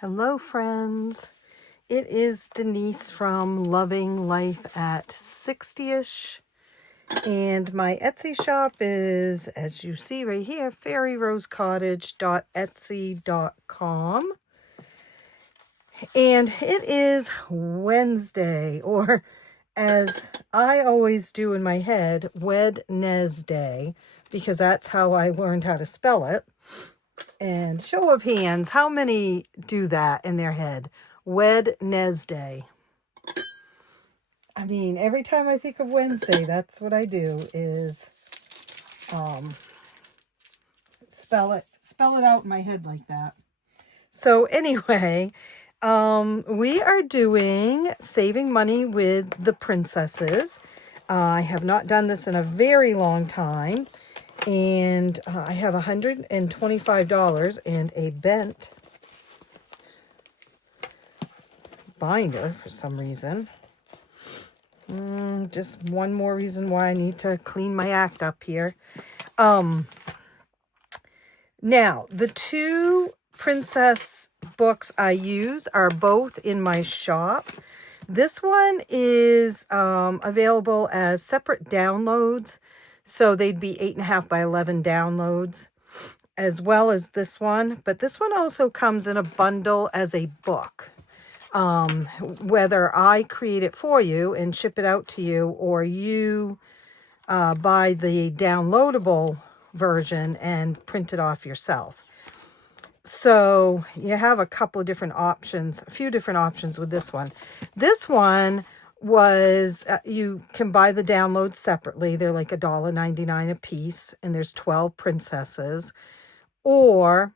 Hello, friends. It is Denise from Loving Life at 60ish. And my Etsy shop is, as you see right here, fairyrosecottage.etsy.com. And it is Wednesday, or as I always do in my head, Wednesday, because that's how I learned how to spell it. And show of hands, how many do that in their head? Wednesday. I mean, every time I think of Wednesday, that's what I do is spell it out in my head like that. So anyway, we are doing Saving Money with the Princesses. I have not done this in a very long time. And I have $125 and a bent binder for some reason. Just one more reason why I need to clean my act up here. Now, the two princess books I use are both in my shop. This one is available as separate downloads. So they'd be 8.5 by 11 downloads, as well as this one. But this one also comes in a bundle as a book. Whether I create it for you and ship it out to you, or you buy the downloadable version and print it off yourself. So you have a couple of different options, a few different options with this one. This one was, you can buy the downloads separately. They're like $1.99 a piece, and there's 12 princesses. Or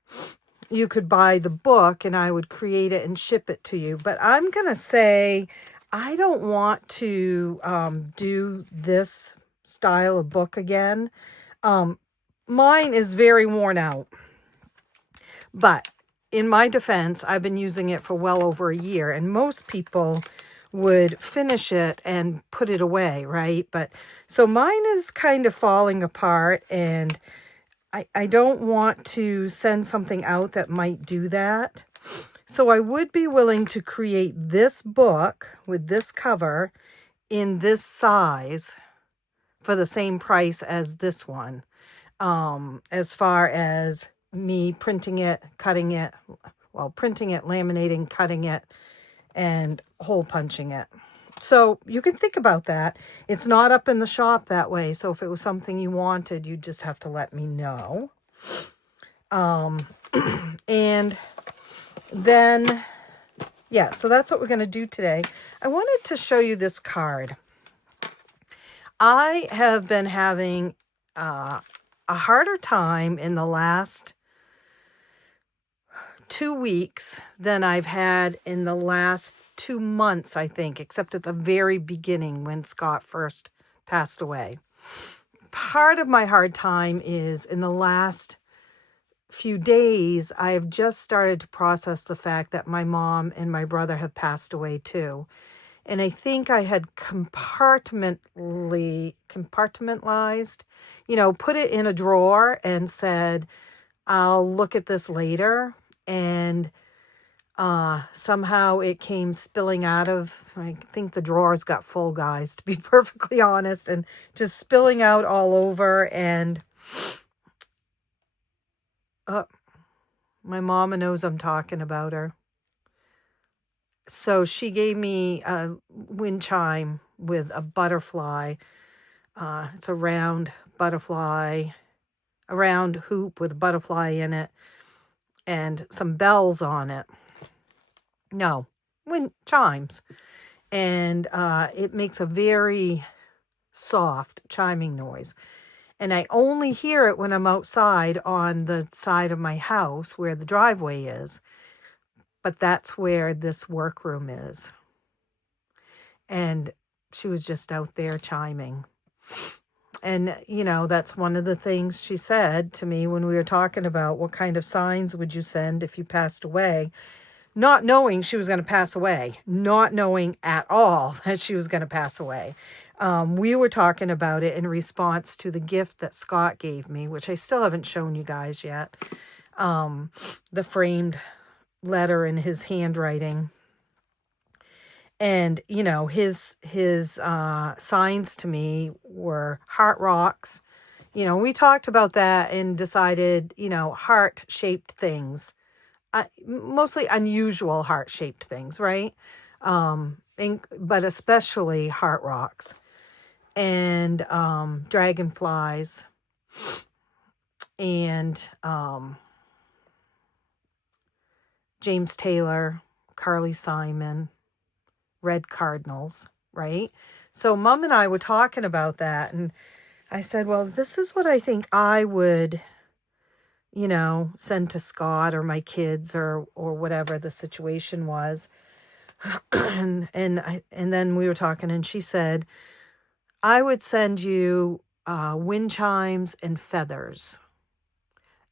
you could buy the book and I would create it and ship it to you. But I'm going to say I don't want to do this style of book again. Mine is very worn out. But in my defense, I've been using it for well over a year. And most people would finish it and put it away, right? But so mine is kind of falling apart, and I don't want to send something out that might do that. So I would be willing to create this book with this cover in this size for the same price as this one. As far as me printing it, cutting it, printing it, laminating, cutting it, and hole punching it. So you can think about that. It's not up in the shop that way. So if it was something you wanted, you just have to let me know. And then, yeah, so that's what we're going to do today. I wanted to show you this card. I have been having a harder time in the last 2 weeks than I've had in the last 2 months, I think, except at the very beginning when Scott first passed away. Part of my hard time is in the last few days, I have just started to process the fact that my mom and my brother have passed away too. And I think I had compartmentalized, put it in a drawer and said, I'll look at this later. And somehow it came spilling out of, I think the drawers got full, guys, to be perfectly honest, and just spilling out all over. And my mama knows I'm talking about her. So she gave me a wind chime with a butterfly. It's a round butterfly, a round hoop with a butterfly in it, and some bells on it. No, wind chimes. And it makes a very soft chiming noise. And I only hear it when I'm outside on the side of my house where the driveway is. But that's where this workroom is. And she was just out there chiming. And, that's one of the things she said to me when we were talking about what kind of signs would you send if you passed away. Not knowing she was going to pass away. Not knowing at all that she was going to pass away. We were talking about it in response to the gift that Scott gave me, which I still haven't shown you guys yet. The framed letter in his handwriting. And, you know, his signs to me were heart rocks. You know, we talked about that and decided, you know, heart-shaped things, mostly unusual heart-shaped things, right? But especially heart rocks and dragonflies and James Taylor, Carly Simon, red cardinals, right? So Mom and I were talking about that, and I said, well, this is what I think I would, you know, send to Scott or my kids or whatever the situation was. and then we were talking, and she said, I would send you wind chimes and feathers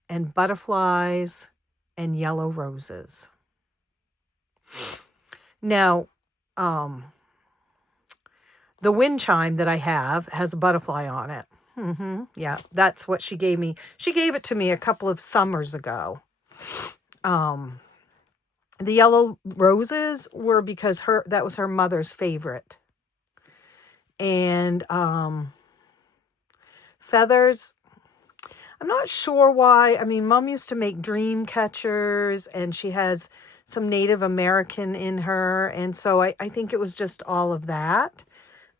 and butterflies and yellow roses. Now, the wind chime that I have has a butterfly on it. Yeah, that's what she gave me. She gave it to me a couple of summers ago. The yellow roses were because that was her mother's favorite. And feathers, I'm not sure why. I mean, Mom used to make dream catchers, and she has some Native American in her. And so I think it was just all of that.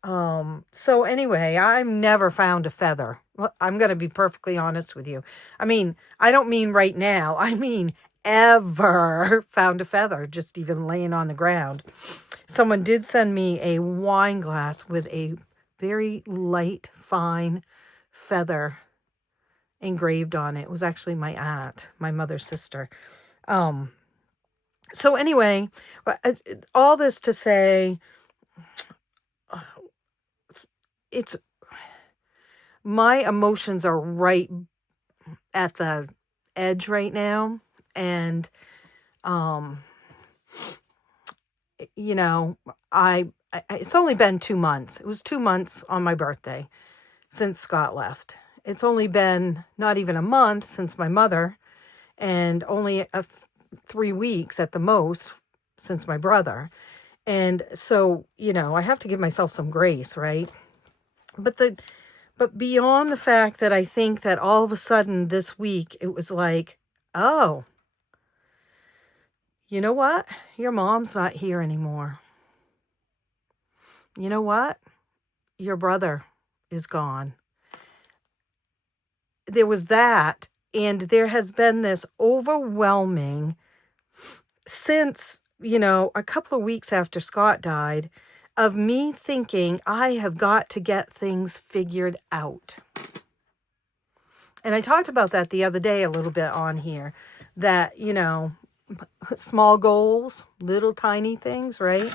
So anyway, I've never found a feather. I'm going to be perfectly honest with you. I mean, I don't mean right now. I mean, ever found a feather, just even laying on the ground. Someone did send me a wine glass with a very light, fine feather engraved on it. It was actually my aunt, my mother's sister. So anyway, all this to say, it's my emotions are right at the edge right now. And, you know, it's only been 2 months. It was 2 months on my birthday since Scott left. It's only been not even a month since my mother, and only 3 weeks at the most since my brother. And so, you know, I have to give myself some grace, right? But beyond the fact that I think that all of a sudden this week, it was like, oh, you know what? Your mom's not here anymore. You know what? Your brother is gone. There was that, and there has been this overwhelming, since, you know, a couple of weeks after Scott died, of me thinking I have got to get things figured out. And I talked about that the other day a little bit on here, that, you know, small goals, little tiny things, right?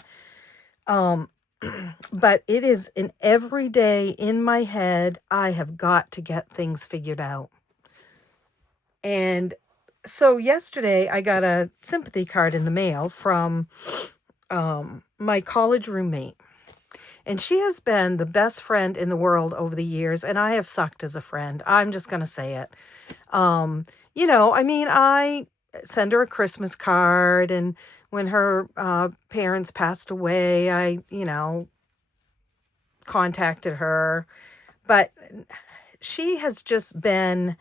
But it is an everyday in my head, I have got to get things figured out. And so yesterday I got a sympathy card in the mail from my college roommate. And she has been the best friend in the world over the years, and I have sucked as a friend. I'm just going to say it. You know, I mean, I send her a Christmas card, and when her parents passed away, I, you know, contacted her. But she has just been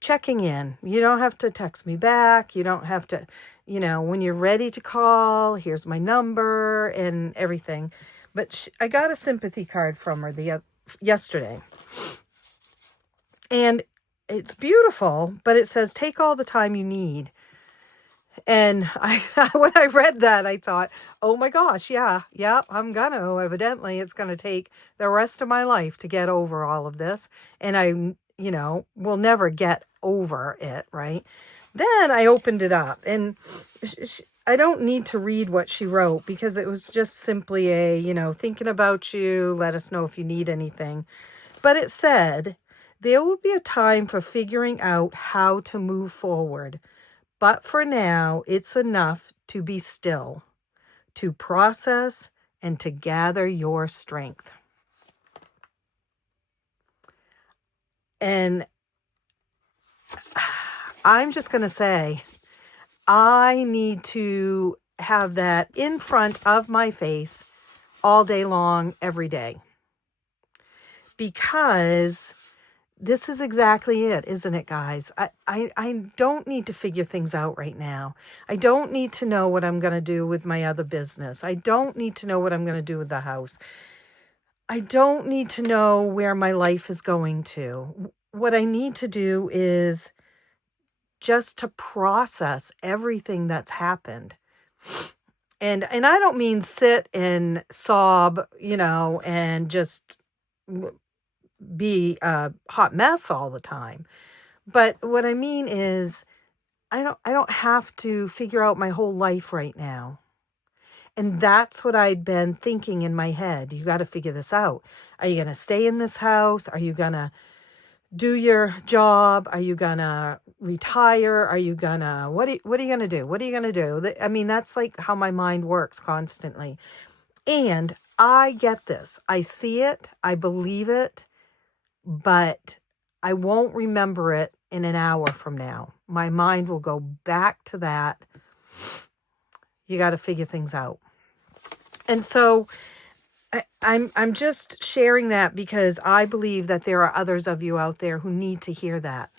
checking in. You don't have to text me back. You don't have to, you know, when you're ready to call, here's my number and everything. But I got a sympathy card from her yesterday. And it's beautiful, but it says, take all the time you need. And when I read that, I thought, oh my gosh, yeah, I'm gonna. Evidently, it's gonna take the rest of my life to get over all of this. And I, you know, will never get over it, right? Then I opened it up, and I don't need to read what she wrote, because it was just simply a, you know, thinking about you, let us know if you need anything. But it said, there will be a time for figuring out how to move forward. But for now, it's enough to be still, to process, and to gather your strength. And I'm just going to say, I need to have that in front of my face all day long, every day. Because this is exactly it, isn't it, guys? I don't need to figure things out right now. I don't need to know what I'm going to do with my other business. I don't need to know what I'm going to do with the house. I don't need to know where my life is going to. What I need to do is just to process everything that's happened. And I don't mean sit and sob, and just be a hot mess all the time. But what I mean is I don't have to figure out my whole life right now. And that's what I'd been thinking in my head. You got to figure this out. Are you going to stay in this house? Are you going to do your job? Are you going to retire? Are you going to, what are you going to do? What are you going to do? I mean, that's like how my mind works constantly. And I get this. I see it. I believe it. But I won't remember it in an hour from now. My mind will go back to that. You got to figure things out. And so I'm just sharing that because I believe that there are others of you out there who need to hear that.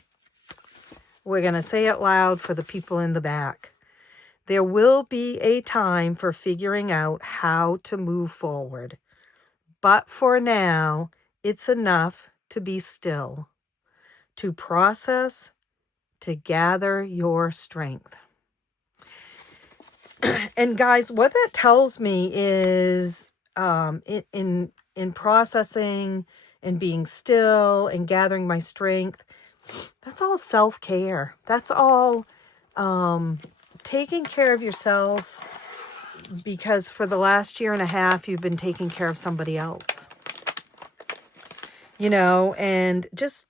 We're going to say it loud for the people in the back. There will be a time for figuring out how to move forward. But for now, it's enough to be still, to process, to gather your strength. And guys, what that tells me is in processing and being still and gathering my strength, that's all self-care. That's all taking care of yourself, because for the last year and a half, you've been taking care of somebody else. And just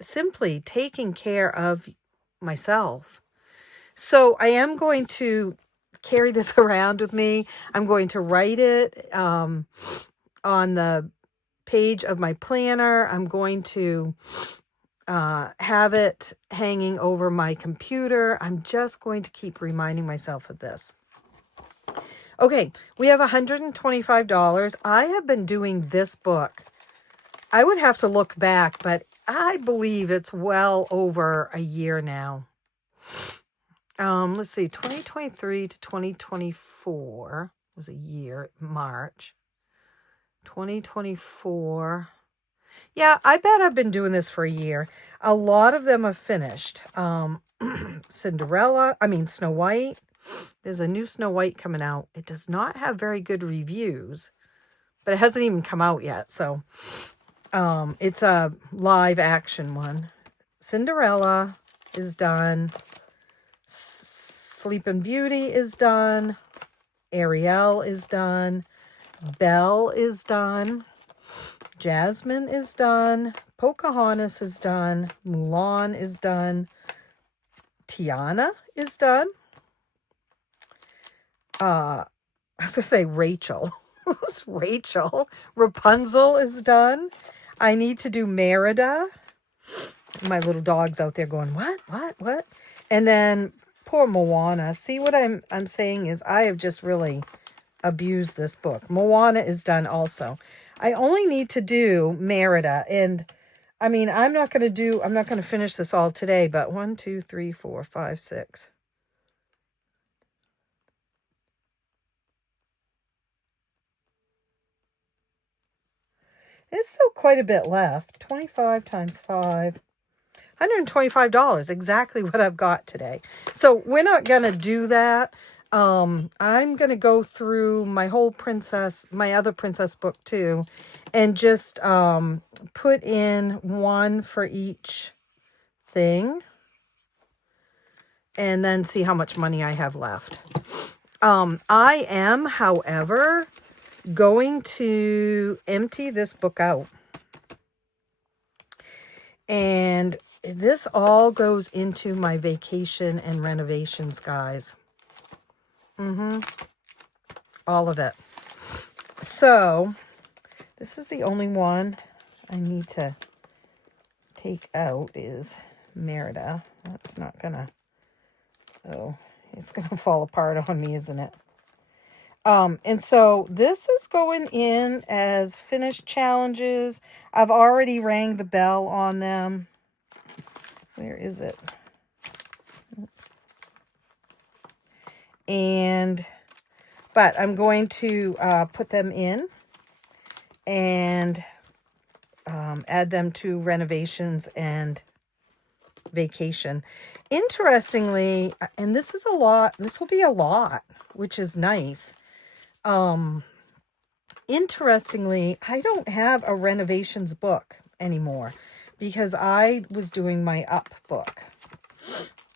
simply taking care of myself. So I am going to carry this around with me. I'm going to write it on the page of my planner. I'm going to have it hanging over my computer. I'm just going to keep reminding myself of this. Okay, we have $125. I have been doing this book. I would have to look back, but I believe it's well over a year now. Let's see, 2023 to 2024 was a year, March. 2024. Yeah, I bet I've been doing this for a year. A lot of them are finished. Snow White. There's a new Snow White coming out. It does not have very good reviews, but it hasn't even come out yet. So it's a live action one. Cinderella is done. Sleeping Beauty is done. Ariel is done. Belle is done. Jasmine is done. Pocahontas is done. Mulan is done. Tiana is done. I was going to say Rachel. Who's Rachel? Rapunzel is done. I need to do Merida. My little dog's out there going, what? And then poor Moana. See, what I'm saying is I have just really abused this book. Moana is done also. I only need to do Merida. And I mean, I'm not going to finish this all today, but 1, 2, 3, 4, 5, 6. There's still quite a bit left. 25 times 5. $125, exactly what I've got today. So we're not going to do that. I'm going to go through my other princess book too, and just put in one for each thing, and then see how much money I have left. I am, however, going to empty this book out. And this all goes into my vacation and renovations, guys. All of it. So, this is the only one I need to take out is Merida. That's not gonna... Oh, It's going to fall apart on me, isn't it? And so this is going in as finished challenges. I've already rang the bell on them. Where is it? But I'm going to put them in and add them to renovations and vacation. Interestingly, and this is a lot, this will be a lot, which is nice. Interestingly, I don't have a renovations book anymore because I was doing my up book.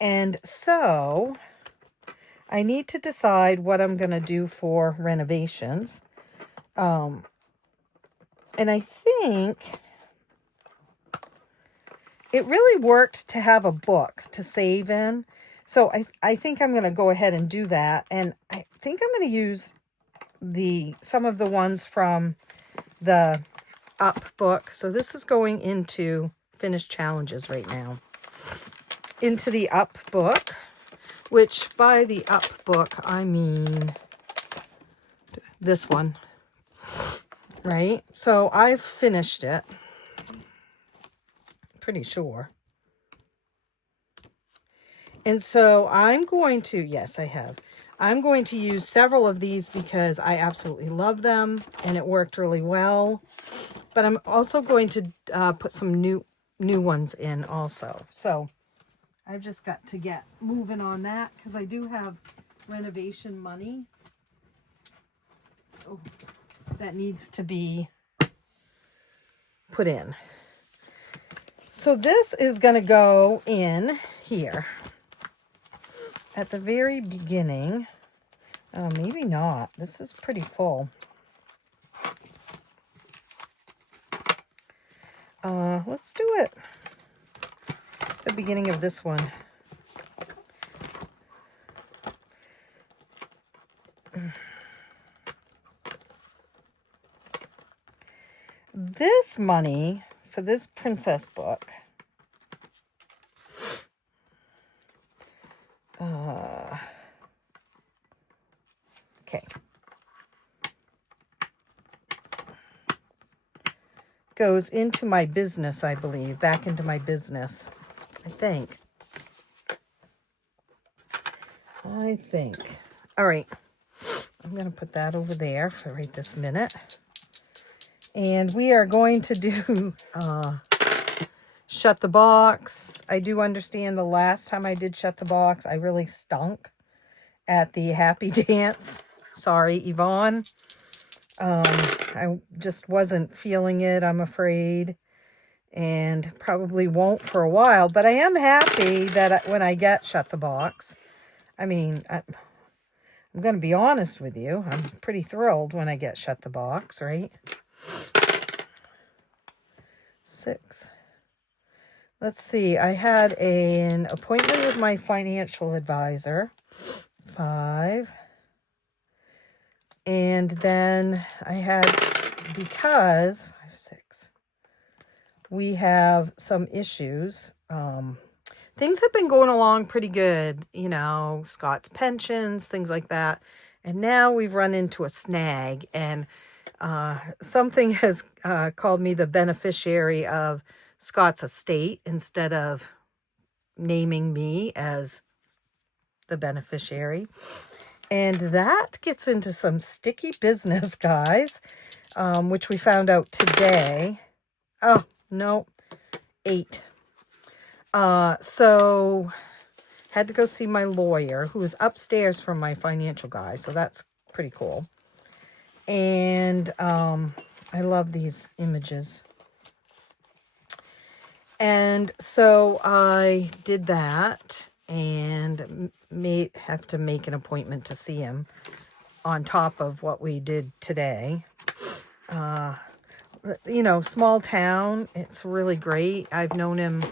And so I need to decide what I'm going to do for renovations. And I think it really worked to have a book to save in. So I think I'm going to go ahead and do that. And I think I'm going to use some of the ones from the up book. So this is going into finished challenges right now. Into the up book, which by the up book, I mean this one, right? So I've finished it. Pretty sure. And so I'm going to, yes, I have. I'm going to use several of these because I absolutely love them and it worked really well. But I'm also going to put some new ones in also. So I've just got to get moving on that because I do have renovation money that needs to be put in. So this is going to go in here at the very beginning. Maybe not. This is pretty full. Let's do it at the beginning of this one. This money for this princess book, okay, goes into my business, I believe, back into my business, I think. All right, I'm going to put that over there for right this minute. And we are going to do Shut the Box. I do understand the last time I did Shut the Box, I really stunk at the happy dance. Sorry, Yvonne. I just wasn't feeling it, I'm afraid. And probably won't for a while. But I am happy that when I get Shut the Box, I mean, I'm going to be honest with you. I'm pretty thrilled when I get Shut the Box, right? 6. Let's see. I had an appointment with my financial advisor. 5. And then I had, because 5, 6, we have some issues. Things have been going along pretty good, you know, Scott's pensions, things like that. And now we've run into a snag, and something has called me the beneficiary of Scott's estate instead of naming me as the beneficiary. And that gets into some sticky business, guys, which we found out today. Oh, no, 8. So had to go see my lawyer, who is upstairs from my financial guy. So that's pretty cool. And I love these images. And so I did that and have to make an appointment to see him on top of what we did today. You know, small town. It's really great. I've known him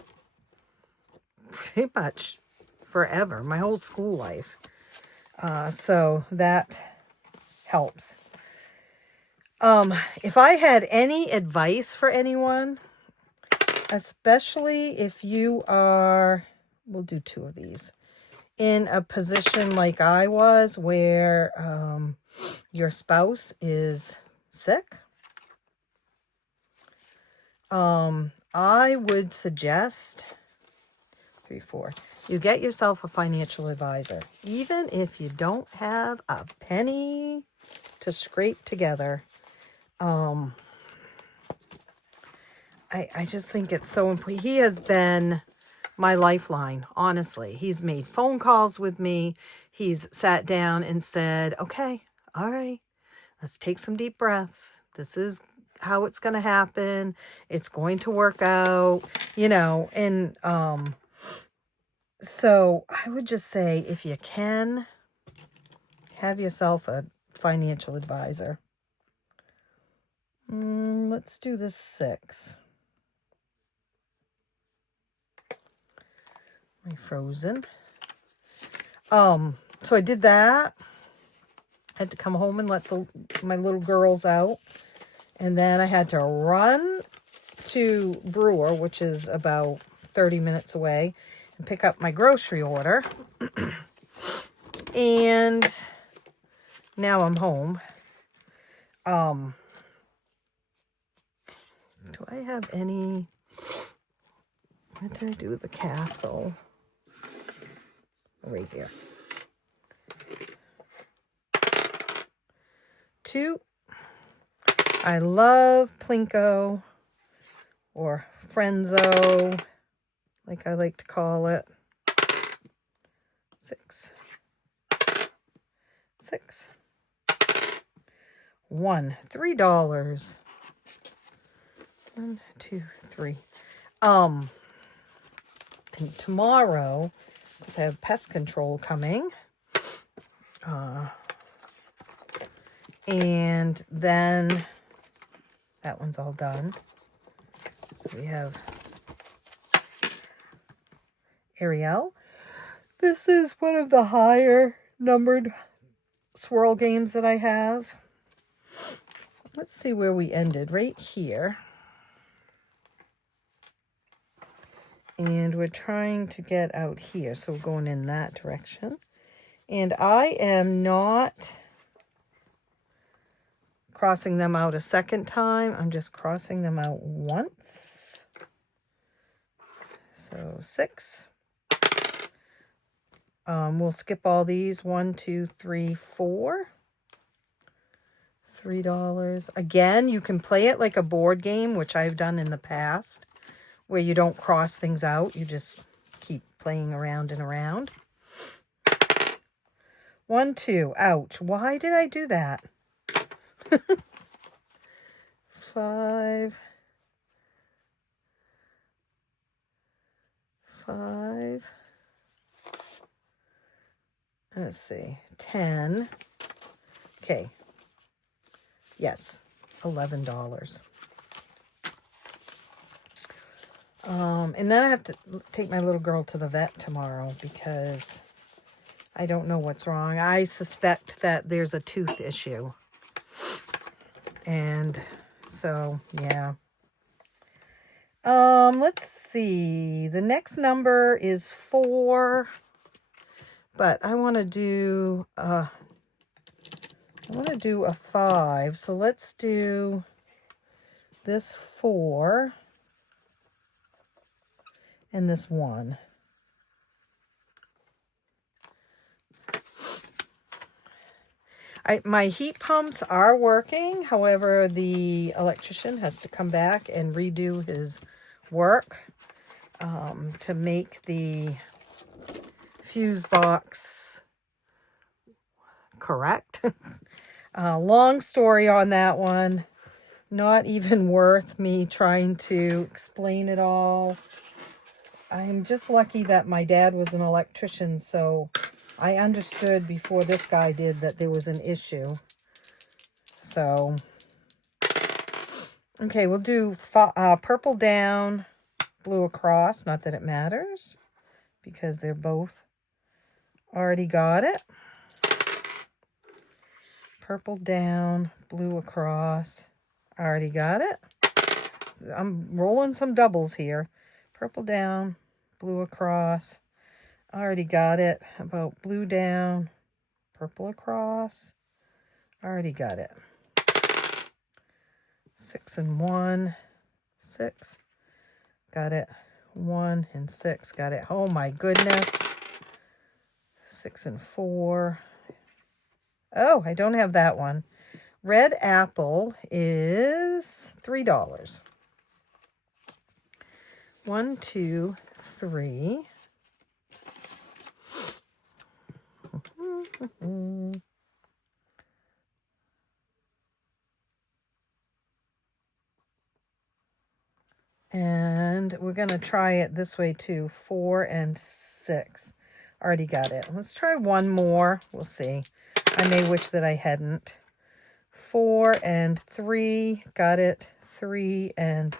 pretty much forever, my whole school life. So that helps. If I had any advice for anyone, especially if you are, we'll do 2 of these. in a position like I was where your spouse is sick, I would suggest 3, 4. You get yourself a financial advisor. Even if you don't have a penny to scrape together. I just think it's so important. He has been my lifeline, honestly. He's made phone calls with me. He's sat down and said, okay, all right, let's take some deep breaths. This is how it's going to happen. It's going to work out, and so I would just say, if you can, have yourself a financial advisor. Let's do this 6. My Frozen. So I did that. I had to come home and let my little girls out. And then I had to run to Brewer, which is about 30 minutes away, and pick up my grocery order. And now I'm home. Do I have any... What did I do with the castle? Right here. 2. I love Plinko, or Frenzo, like I like to call it. 6. 6. 1. $3. 1, 2, 3. And tomorrow, because I have pest control coming, and then that one's all done. So we have Ariel. This is one of the higher numbered swirl games that I have. Let's see where we ended, right here. And we're trying to get out here, so we're going in that direction. And I am not crossing them out a second time. I'm just crossing them out once. So 6. We'll skip all these. 1, 2, 3, 4. $3. Again, you can play it like a board game, which I've done in the past, where you don't cross things out. You just keep playing around and around. 1, 2. Ouch. Why did I do that? 5. 5. Let's see. 10. Okay. Yes. $11. And then I have to take my little girl to the vet tomorrow because I don't know what's wrong. I suspect that there's a tooth issue. And so, yeah. Let's see. The next number is 4. But I want to do a 5. So let's do this 4 and this 1. My heat pumps are working. However, the electrician has to come back and redo his work to make the fuse box correct. Long story on that one. Not even worth me trying to explain it all. I'm just lucky that my dad was an electrician, so I understood before this guy did that there was an issue. So, okay, we'll do purple down, blue across. Not that it matters, because they're both already got it. Purple down, blue across. Already got it. I'm rolling some doubles here. Purple down, blue across. I already got it. About blue down, purple across. Already got it. 6 and 1, 6. Got it. 1 and 6. Got it. Oh my goodness. 6 and 4. Oh, I don't have that one. Red apple is $3. 1, 2, 3. And we're going to try it this way too. 4 and 6. Already got it. Let's try one more. We'll see. I may wish that I hadn't. 4 and 3. Got it. 3 and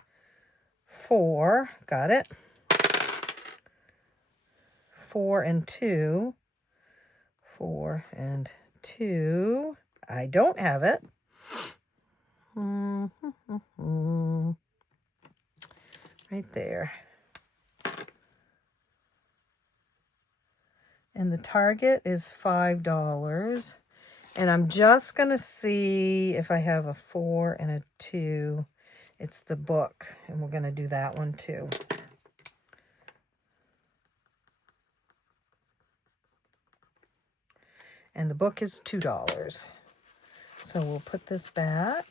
4. Got it. 4 and 2. 4 and 2. I don't have it. Right there. And the target is $5. And I'm just going to see if I have a 4 and a 2. It's the book. And we're going to do that one too. And the book is $2. So we'll put this back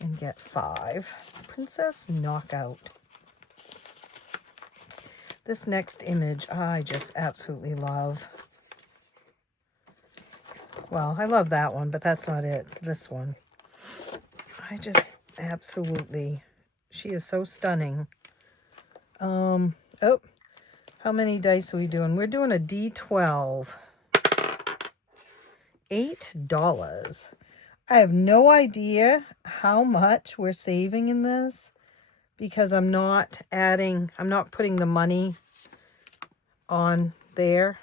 and get 5. Princess Knockout. This next image I just absolutely love. Well, I love that one, but that's not it. It's this one. I just absolutely, she is so stunning. Oh, how many dice are we doing? We're doing a D12. $8. I have no idea how much we're saving in this because I'm not putting the money on there.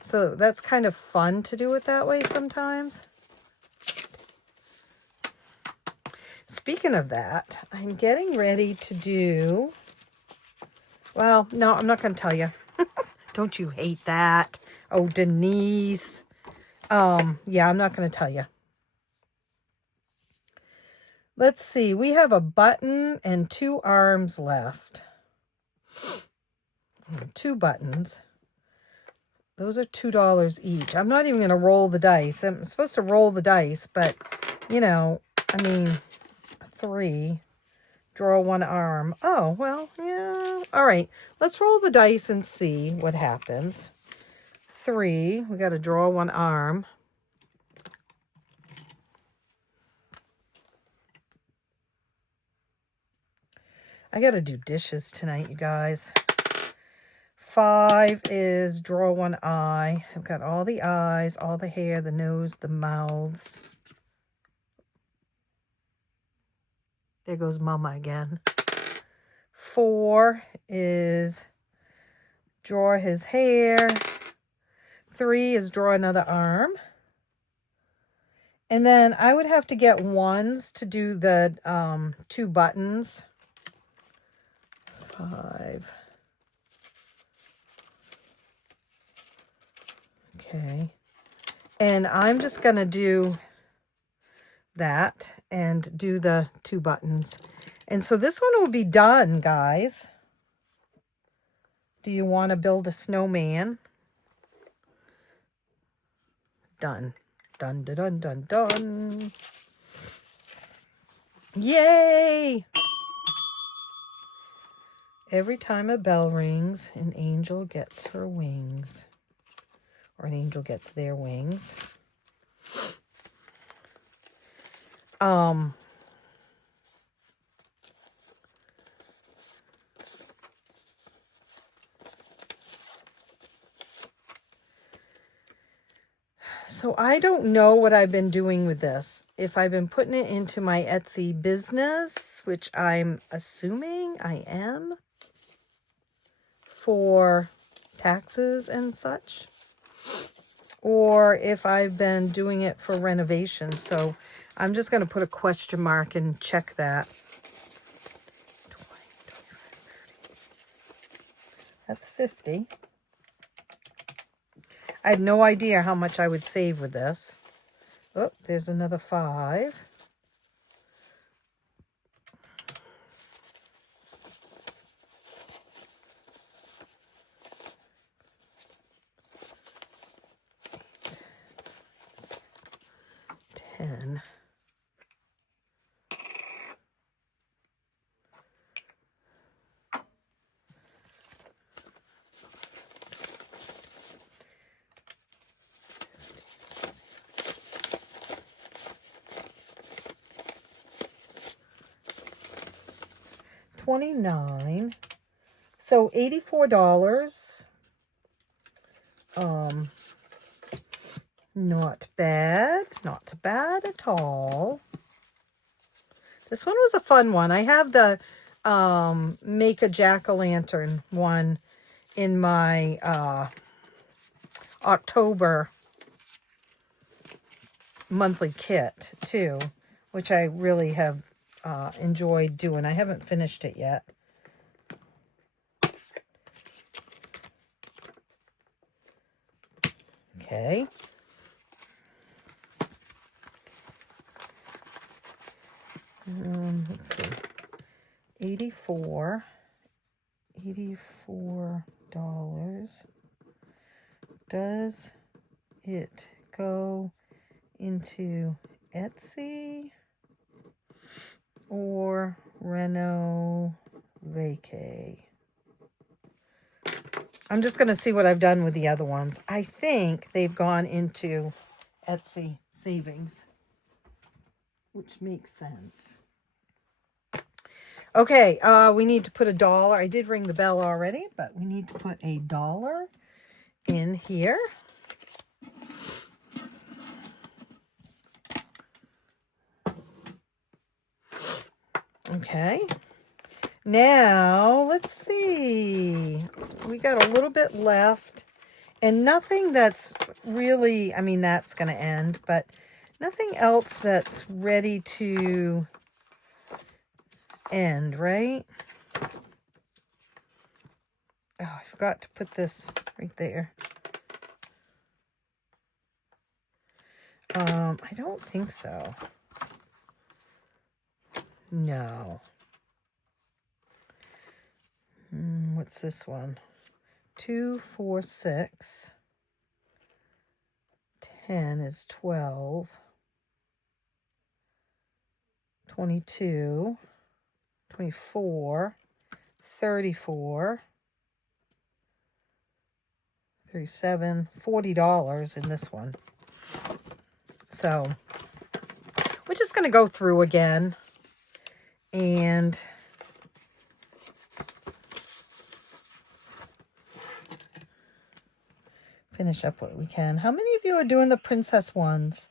So that's kind of fun to do it that way sometimes. Speaking of that, I'm getting ready to do, well, no, I'm not going to tell you. Don't you hate that? Oh, Denise. Yeah, I'm not going to tell you. Let's see. We have a button and 2 arms left. 2 buttons. Those are $2 each. I'm not even going to roll the dice. I'm supposed to roll the dice, but, you know, I mean, 3. Draw 1 arm. Oh, well, yeah. All right. Let's roll the dice and see what happens. 3. We got to draw 1 arm. I got to do dishes tonight, you guys. 5 is draw 1 eye. I've got all the eyes, all the hair, the nose, the mouths. There goes Mama again. 4 is draw his hair. 3 is draw another arm. And then I would have to get 1s to do the 2 buttons. 5. Okay. And I'm just going to do that and do the 2 buttons. And so this one will be done, guys. Do you want to build a snowman? Done. Dun, dun, dun, dun, dun. Yay! Every time a bell rings, an angel gets her wings. Or an angel gets their wings. So I don't know what I've been doing with this. If I've been putting it into my Etsy business, which I'm assuming I am, for taxes and such, or if I've been doing it for renovation. So I'm just going to put a question mark and check that. 20, 25, 30. That's 50. I had no idea how much I would save with this. Oh, there's another 5. $10. $29. So $84. Not bad. Not bad at all. This one was a fun one. I have the make a jack-o'-lantern one in my October monthly kit too, which I really have enjoyed doing. I haven't finished it yet. Okay. Let's see. $84. Does it go into Etsy or Renovate? I'm just going to see what I've done with the other ones. I think they've gone into Etsy savings, which makes sense. Okay, we need to put $1. I did ring the bell already, but we need to put $1 in here. Okay. Now, let's see. We got a little bit left. And nothing that's really, I mean, that's going to end, but nothing else that's ready to end, right? Oh, I forgot to put this right there. I don't think so. No. What's this one? 2, 4, 6. 10 is 12. 22. 24. 34. 37. $40 in this one. So we're just going to go through again and finish up what we can. How many of you are doing the princess ones?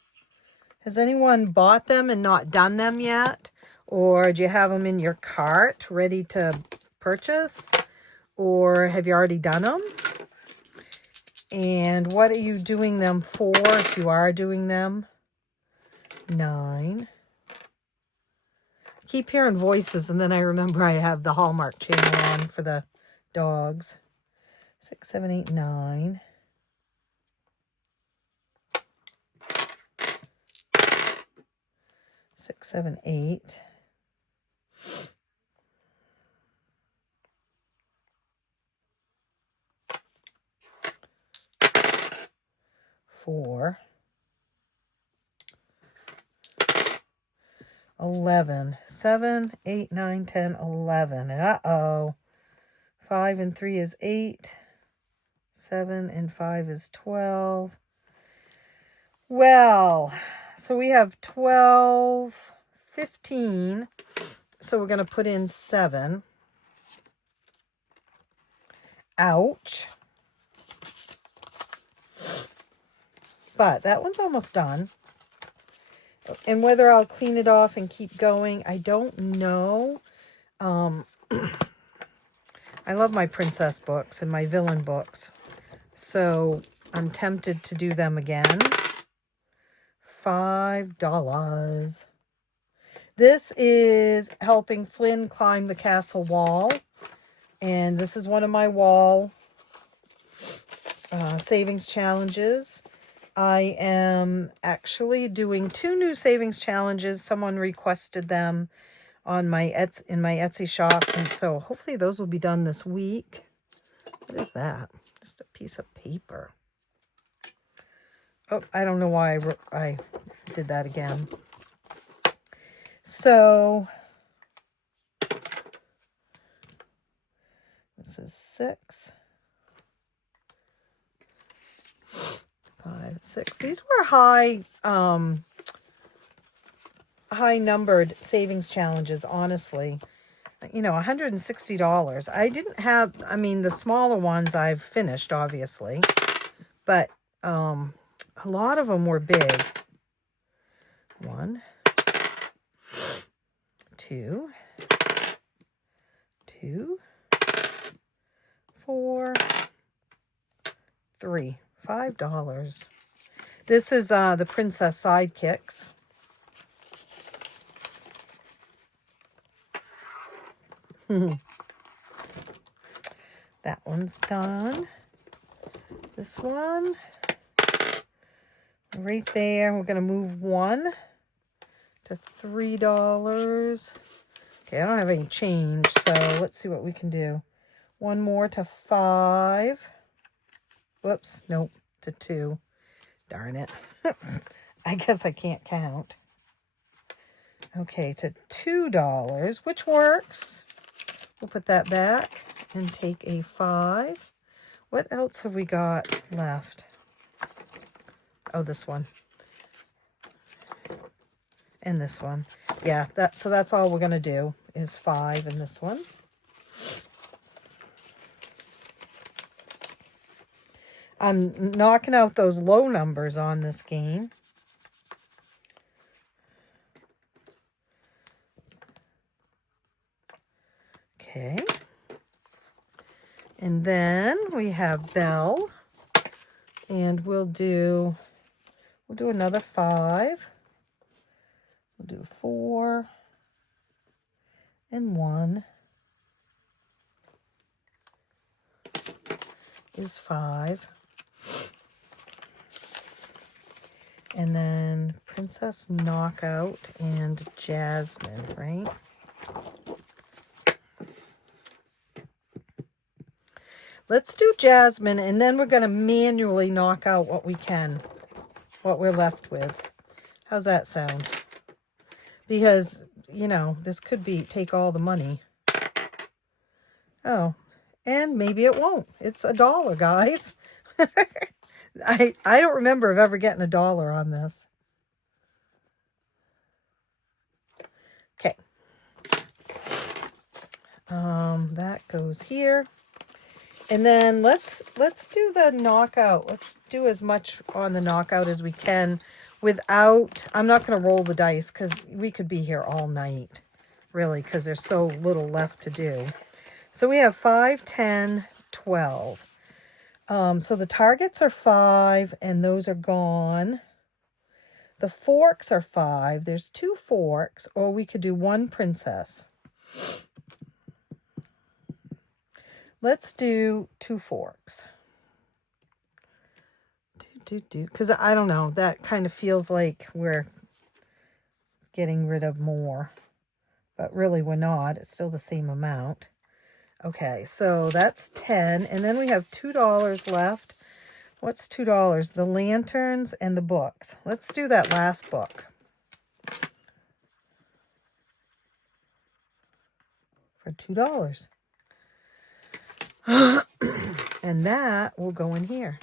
Has anyone bought them and not done them yet? Or do you have them in your cart ready to purchase? Or have you already done them? And what are you doing them for if you are doing them? 9. Keep hearing voices, and then I remember I have the Hallmark channel on for the dogs. 6, 7, 8, 9. 6, 7, 8. 4. 11. 7, 8, 9, 10, 11. Uh-oh. 5 and 3 is 8. 7 and 5 is 12. Well, so we have 12, 15. So we're going to put in 7. Ouch. But that one's almost done. And whether I'll clean it off and keep going, I don't know. I love my princess books and my villain books. So I'm tempted to do them again. $5. This is helping Flynn climb the castle wall. And this is one of my wall savings challenges. I am actually doing 2 new savings challenges. Someone requested them on my Etsy shop, and so hopefully those will be done this week. What is that? Just a piece of paper. Oh, I don't know why I did that again. So this is 6, 5, 6. These were high numbered savings challenges, honestly. You know, $160. I didn't have, I mean, the smaller ones I've finished, obviously, but a lot of them were big. 1, 2, 2, 4, 3, $5. This is the Princess Sidekicks. That one's done. This one, right there, we're going to move 1 to $3. Okay, I don't have any change, so let's see what we can do. 1 more to 5. Whoops, nope, to 2. Darn it. I guess I can't count. Okay, to $2, which works. We'll put that back and take a 5. What else have we got left? Oh, this one. And this one. Yeah, so that's all we're going to do is 5 in this one. I'm knocking out those low numbers on this game. Okay. And then we have Belle. And we'll do another 5. We'll do 4 and 1 is 5. And then Princess Knockout and Jasmine, right? Let's do Jasmine, and then we're going to manually knock out what we can, what we're left with. How's that sound? Because, you know, this could take all the money. Oh, and maybe it won't. It's $1, guys. I don't remember of ever getting $1 on this. Okay. That goes here. And then let's do the knockout. Let's do as much on the knockout as we can without, I'm not going to roll the dice because we could be here all night, really, because there's so little left to do. So we have 5, 10, 12. So the targets are 5, and those are gone. The forks are 5. There's 2 forks, or we could do 1 princess. Let's do 2 forks. Because I don't know, that kind of feels like we're getting rid of more. But really we're not. It's still the same amount. Okay, so that's 10. And then we have $2 left. What's $2? The lanterns and the books. Let's do that last book. For $2. And that will go in here.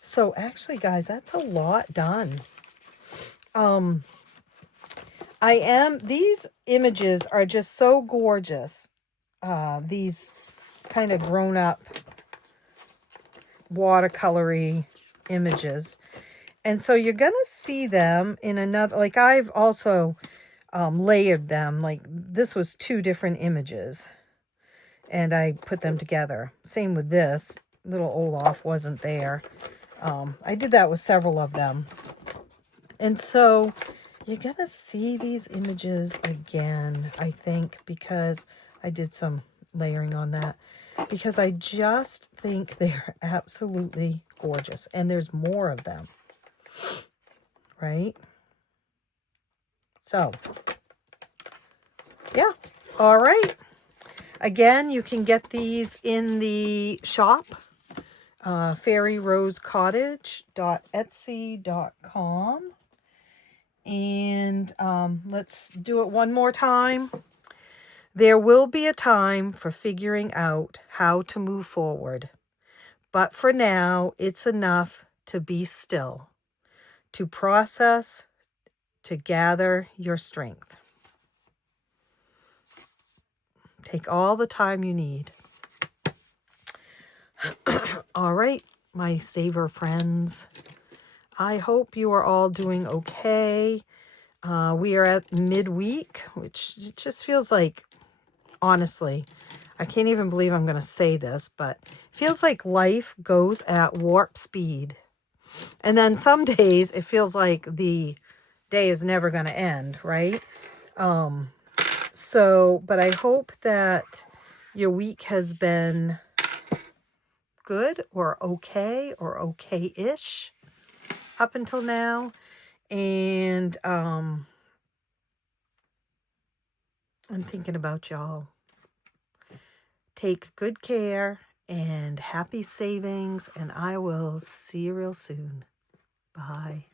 So actually, guys, that's a lot done. These images are just so gorgeous. These kind of grown up watercolory images. And so you're going to see them in another, like I've also layered them. Like this was 2 different images. And I put them together. Same with this. Little Olaf wasn't there. I did that with several of them. And so you're going to see these images again, I think, because I did some layering on that. because I just think they're absolutely gorgeous. And there's more of them, right? So, yeah. All right. Again, you can get these in the shop, fairyrosecottage.etsy.com. And let's do it one more time. There will be a time for figuring out how to move forward. But for now, it's enough to be still, to process, to gather your strength. Take all the time you need. All right, my saver friends. I hope you are all doing okay. We are at midweek, which just feels like, honestly, I can't even believe I'm going to say this, but it feels like life goes at warp speed. And then some days it feels like the day is never going to end, right? But I hope that your week has been good or okay-ish up until now. And I'm thinking about y'all. Take good care and happy savings, and I will see you real soon. Bye.